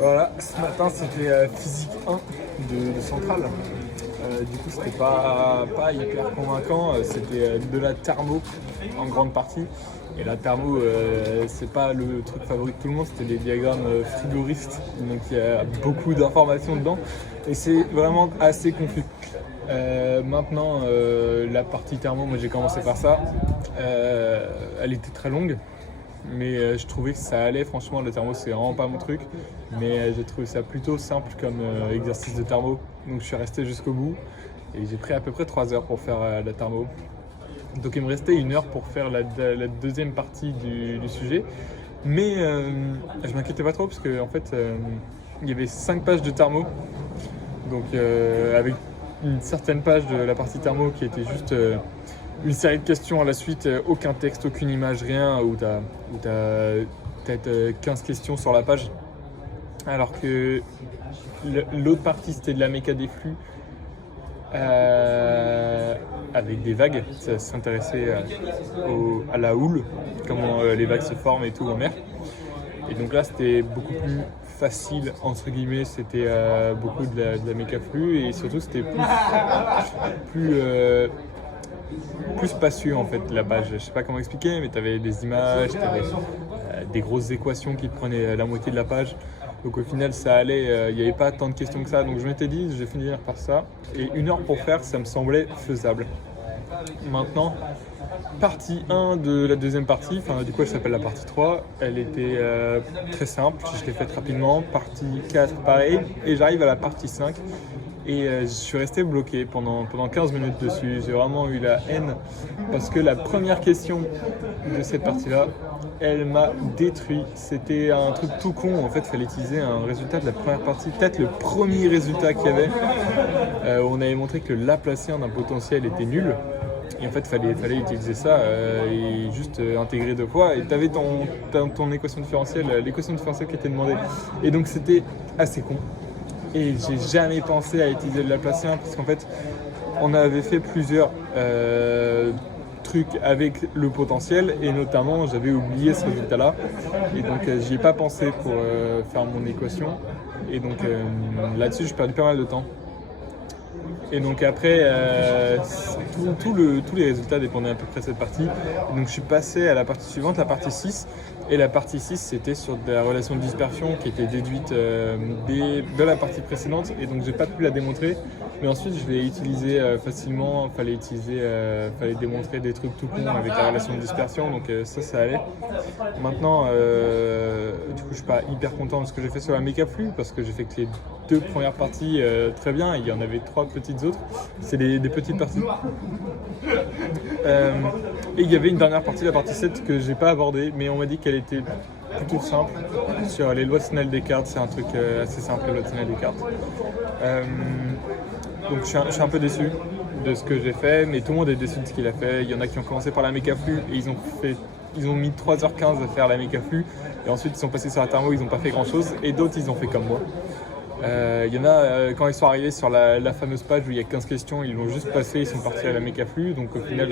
Voilà, ce matin c'était physique 1 de Centrale. Du coup c'était pas hyper convaincant, c'était de la thermo en grande partie. Et la thermo c'est pas le truc favori de tout le monde, c'était des diagrammes frigoristes, donc il y a beaucoup d'informations dedans et c'est vraiment assez confus. Maintenant la partie thermo, moi j'ai commencé par ça, elle était très longue. Mais je trouvais que ça allait, franchement la thermo c'est vraiment pas mon truc, mais j'ai trouvé ça plutôt simple comme exercice de thermo, donc je suis resté jusqu'au bout et j'ai pris à peu près 3 heures pour faire la thermo. Donc il me restait 1 heure pour faire la deuxième partie du sujet, mais je m'inquiétais pas trop parce qu'en fait il y avait 5 pages de thermo, donc avec une certaine page de la partie thermo qui était juste une série de questions à la suite, aucun texte, aucune image, rien, où tu as peut-être 15 questions sur la page. Alors que l'autre partie, c'était de la méca des flux avec des vagues. Ça s'intéressait à la houle, comment les vagues se forment et tout en mer. Et donc là, c'était beaucoup plus facile, entre guillemets, c'était beaucoup de la méca flux et surtout, c'était plus spacieux en fait la page. Je sais pas comment expliquer, mais tu avais des images, tu avais des grosses équations qui te prenaient la moitié de la page. Donc au final ça allait, il n'y avait pas tant de questions que ça. Donc je m'étais dit je vais finir par ça. Et 1 heure pour faire, ça me semblait faisable. Maintenant, partie 1 de la deuxième partie, enfin du coup elle s'appelle la partie 3, elle était très simple, je l'ai faite rapidement. Partie 4 pareil, et j'arrive à la partie 5. Et je suis resté bloqué pendant 15 minutes dessus. J'ai vraiment eu la haine parce que la première question de cette partie-là, elle m'a détruit. C'était un truc tout con. En fait, il fallait utiliser un résultat de la première partie, peut-être le premier résultat qu'il y avait. On avait montré que Laplacien d'un potentiel était nul. Et en fait, il fallait utiliser ça et juste intégrer 2 fois. Et tu avais ton équation différentielle, l'équation différentielle qui était demandée. Et donc, c'était assez con. Et j'ai jamais pensé à utiliser le Laplacien parce qu'en fait on avait fait plusieurs trucs avec le potentiel et notamment j'avais oublié ce résultat là et donc j'y ai pas pensé pour faire mon équation et donc là-dessus j'ai perdu pas mal de temps. Et donc après, tous les résultats dépendaient à peu près de cette partie. Et donc je suis passé à la partie suivante, la partie 6. Et la partie 6, c'était sur de la relation de dispersion qui était déduite de la partie précédente. Et donc j'ai pas pu la démontrer. Mais ensuite, je l'ai utilisé facilement. Fallait démontrer des trucs tout con avec la relation de dispersion. Donc ça allait. Maintenant, du coup, je suis pas hyper content de ce que j'ai fait sur la méca flux parce que j'ai fait que les 2 premières parties très bien. Il y en avait 3 petites autres. C'est des petites parties. Et il y avait une dernière partie, la partie 7, que j'ai pas abordée, mais on m'a dit qu'elle était plutôt simple sur les lois de Snell Descartes. C'est un truc assez simple, les lois de Snell Descartes. Donc je suis un peu déçu de ce que j'ai fait, mais tout le monde est déçu de ce qu'il a fait. Il y en a qui ont commencé par la méca flux et ils ont mis 3h15 à faire la méca flux et ensuite ils sont passés sur la thermo, ils n'ont pas fait grand chose et d'autres ils ont fait comme moi. Il y en a, quand ils sont arrivés sur la fameuse page où il y a 15 questions, ils l'ont juste passé, ils sont partis à la méca flux. Donc au final,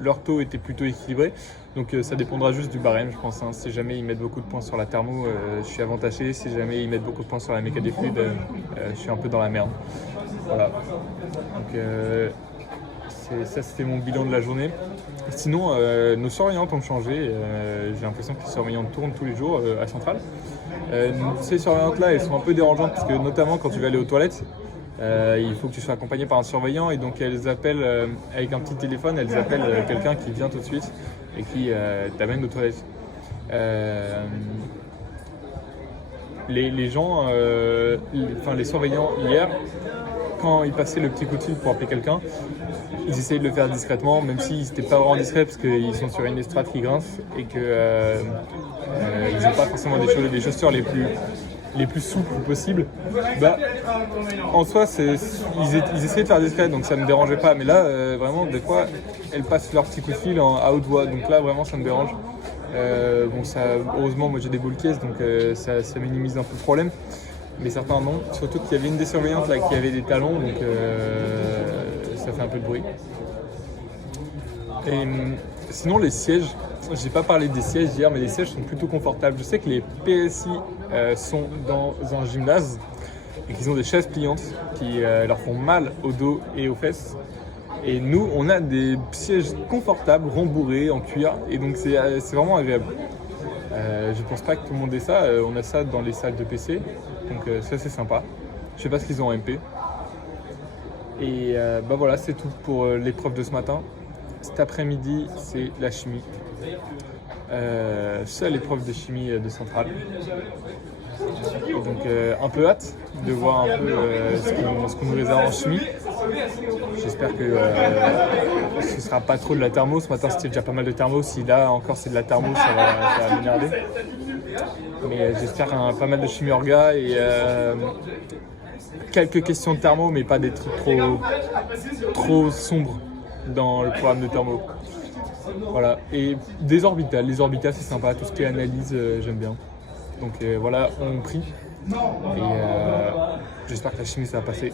leur taux était plutôt équilibré. Donc ça dépendra juste du barème, je pense. Si jamais ils mettent beaucoup de points sur la thermo, je suis avantagé. Si jamais ils mettent beaucoup de points sur la méca des fluides, je suis un peu dans la merde. Voilà. Donc ça, c'était mon bilan de la journée. Sinon, nos surveillantes ont changé. J'ai l'impression que les surveillantes tournent tous les jours à Centrale. Ces surveillantes-là, elles sont un peu dérangeantes parce que notamment quand tu vas aller aux toilettes, il faut que tu sois accompagné par un surveillant et donc elles appellent avec un petit téléphone, elles appellent quelqu'un qui vient tout de suite et qui t'amène aux toilettes. Les gens, les surveillants hier, quand ils passaient le petit coup de fil pour appeler quelqu'un, ils essayaient de le faire discrètement, même s'ils n'étaient pas vraiment discrets parce qu'ils sont sur une estrade qui grince et qu'ils n'ont pas forcément des chaussures les plus souples possibles. En soi, ils essayaient de faire discret, donc ça ne me dérangeait pas. Mais là, vraiment, des fois, elles passent leur petit coup de fil à haute voix, donc là, vraiment, ça me dérange. Heureusement, moi j'ai des boules caisses, donc ça minimise un peu le problème. Mais certains non, surtout qu'il y avait une des surveillantes là qui avait des talons, donc ça fait un peu de bruit. Et sinon les sièges, j'ai pas parlé des sièges hier, mais les sièges sont plutôt confortables. Je sais que les PSI sont dans un gymnase et qu'ils ont des chaises pliantes qui leur font mal au dos et aux fesses. Et nous, on a des sièges confortables, rembourrés, en cuir, et donc c'est vraiment agréable. Je pense pas que tout le monde ait ça, on a ça dans les salles de PC, donc ça c'est sympa. Je sais pas ce qu'ils ont en MP. Et voilà, c'est tout pour l'épreuve de ce matin. Cet après-midi, c'est la chimie. Seule épreuve de chimie de Centrale. Et donc un peu hâte de voir un peu ce qu'on nous réserve en chimie. J'espère que ce sera pas trop de la thermo. Ce matin c'était déjà pas mal de thermo. Si là encore c'est de la thermo, ça va m'énerver. Mais j'espère pas mal de chimie orga et quelques questions de thermo, mais pas des trucs trop sombres dans le programme de thermo. Voilà. Et des orbitales. Les orbitales c'est sympa. Tout ce qui est analyse, j'aime bien. Donc voilà, on prie. Et j'espère que la chimie ça va passer.